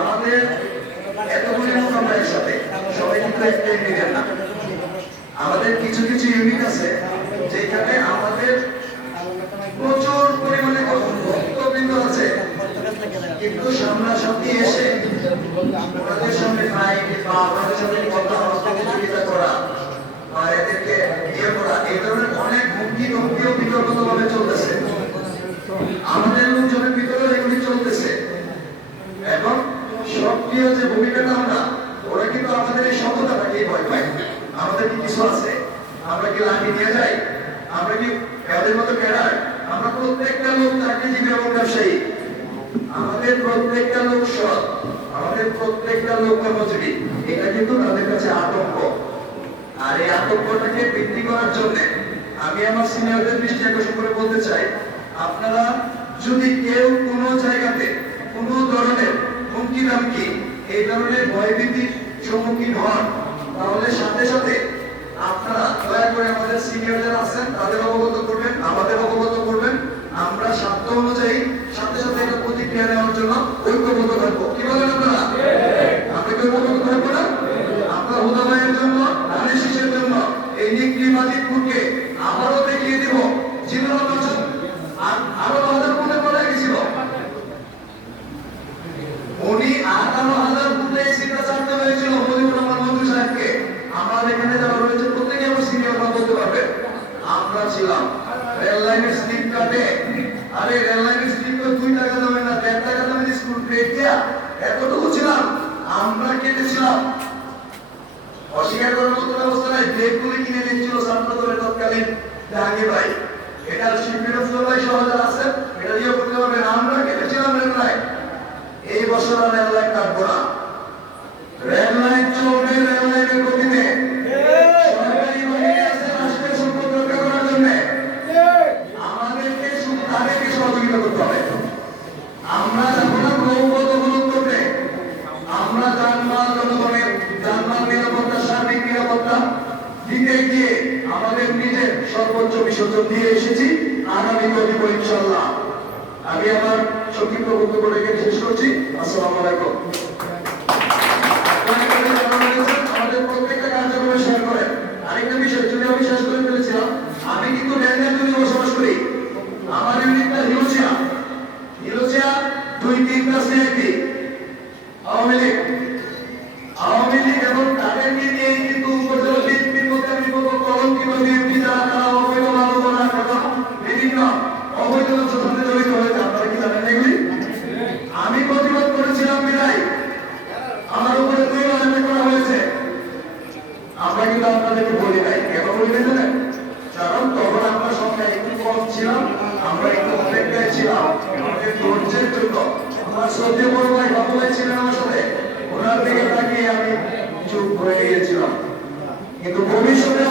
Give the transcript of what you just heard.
আমাদের এতগুলি লোক আমরা একসাথে সবাই কিন্তু একটা ইউনিটের না, আমাদের কিছু কিছু ইউনিট আছে যেখানে আমাদের প্রচুর পরিমাণে ভক্তবৃন্দ আছে, কিন্তু সামনাসামনি এসে ওনাদের সামনে ফাইট বা আমাদের সামনে কথা সহযোগিতা করা বা এদেরকে ইয়ে করা, এই ধরনের অনেক হুমকি ধমকিও বিতর্কতভাবে চলতেছে। আমাদের লোকজনের ভিতরে এগুলি চলতেছে এবং সক্রিয় যে ভূমিকাটা ওরা কিন্তু আমাদের এই সততাটাকেই ভয় পায়। আমাদের কি কিছু আছে? আমরা কি লাঠি নিয়ে যাই? আমরা কি এদের মতো ক্যাডার? আমরা প্রত্যেকটা লোক চাকরিজীবী এবং ব্যবসায়ী, আমাদের প্রত্যেকটা লোক সৎ, আমাদের প্রত্যেকটা লোক কর্মজীবী। এটা কিন্তু তাদের কাছে আতঙ্ক, আর এই আতঙ্কটাকে বৃদ্ধি করার জন্য আমি আমার সিনিয়রদের দৃষ্টি আকর্ষণ করে বলতে চাই, আপনারা যদি কেউ কোনো জায়গাতে কোনো ধরনের হুমকি ধামকি এই ধরনের ভয়ভীতির সম্মুখীন হন, তাহলে সাথে সাথে আপনারা দয়া করে আমাদের সিনিয়র যারা আছেন তাদের অবগত করবেন, আমাদের অবগত করবেন। আমরা সাধ্য অনুযায়ী সাথে সাথে এটা প্রতিক্রিয়া নেওয়ার জন্য ঐক্যবদ্ধ থাকবো। কি বলেন আপনারা? আমরা কি ঐক্যবদ্ধ থাকবো না? আমরা হুদা ভাইয়ের জন্য, ধানের শীষের জন্য এই নিকলিবাদীপুরকে আবারও দেখিয়ে দেব। জিন্নাত বছর আরো 1000 ফুটে পড়ে গেছিল, উনি 18,000 ফুটে এই সিটটা ছাড়তে হয়েছিল মুজিবুর রহমান মন্ত্রী সাহেবকে। আমাদের এখানে যারা রয়েছে প্রত্যেকে আমার সিনিয়ররা বলতে পারবে, আমরা ছিলাম রেল লাইনের স্লিপ কাটে। আরে রেল লাইনের স্লিপ তো 2 টাকা দামে না, 1.5 টাকা দামে স্কুল প্লেট দিয়া এতটুকু ছিলাম, আমরা কেটেছিলাম। অস্বীকার করার মতো ব্যবস্থা নাই। প্লেটগুলি কিনে নিচ্ছিল ছাত্রদলের তৎকালীন জাহাঙ্গীর ভাই। এটা শিল্পীর ভাই সহ যারা আছেন এটা দিয়ে করতে পারবেন। আমরা কেটেছিলাম রেল লাইন। এই বছর আর রেল লাইন কাটবো না। রেল লাইন চলবে রেল লাইনের গতিতে। সরকারি বাহিনী আছে রাষ্ট্রের সম্পদ রক্ষা করার জন্য, আমাদেরকে শুধু তাদেরকে সহযোগিতা করতে হবে। আমরা যখন নৌপথ অবরোধ করবে, আমরা যানবাহন জনগণের যানবাহন নিরাপত্তা, সার্বিক নিরাপত্তা দিতে গিয়ে আমাদের নিজের সর্বোচ্চ বিসর্জন দিয়ে এসেছি। আগামী দিব ইনশাআল্লাহ। আমি আমার সংক্ষিপ্ত বক্তব্য রেখে শেষ করছি। আসসালামু আলাইকুম। আমাদের প্রত্যেকটা কার্যক্রমে শেয়ার করেন। আরেকটা বিষয়, যদি আমি শেষ করে ফেলেছিলাম, আমি কিন্তু ল্যান্ডের জন্য বসবাস করি। আমার ইউনিটটা হিলোচিয়া 2-3টা সিআইপি আওয়ামী লীগ এবং তাদেরকে নিয়ে কিন্তু উপজেলা বিএনপির মধ্যে আমি বলবো কলঙ্কিত বিএনপি যারা তারা অবৈধ মানবতার কথা বিভিন্ন অবৈধ সাথে জড়িত হয়েছে। আপনারা কি জানেন এগুলি? আমি প্রতিবাদ করেছিলাম বিদায় আমার উপরে 2 বার করা হয়েছে। আমরা কিন্তু আপনাদেরকে বলি নাই। কেন বলি নাই জানেন? কারণ তখন আমরা সংখ্যা একটু কম ছিলাম, আমরা একটু অপেক্ষায় ছিলাম আমাদের ধৈর্যের জন্য। আমার শ্রদ্ধেয় বড় ভাই বাবু ভাই ছিলেন আমার সাথে, ওনার দিকে তাকিয়ে আমি চুপ হয়ে গিয়েছিলাম। কিন্তু ভবিষ্যতে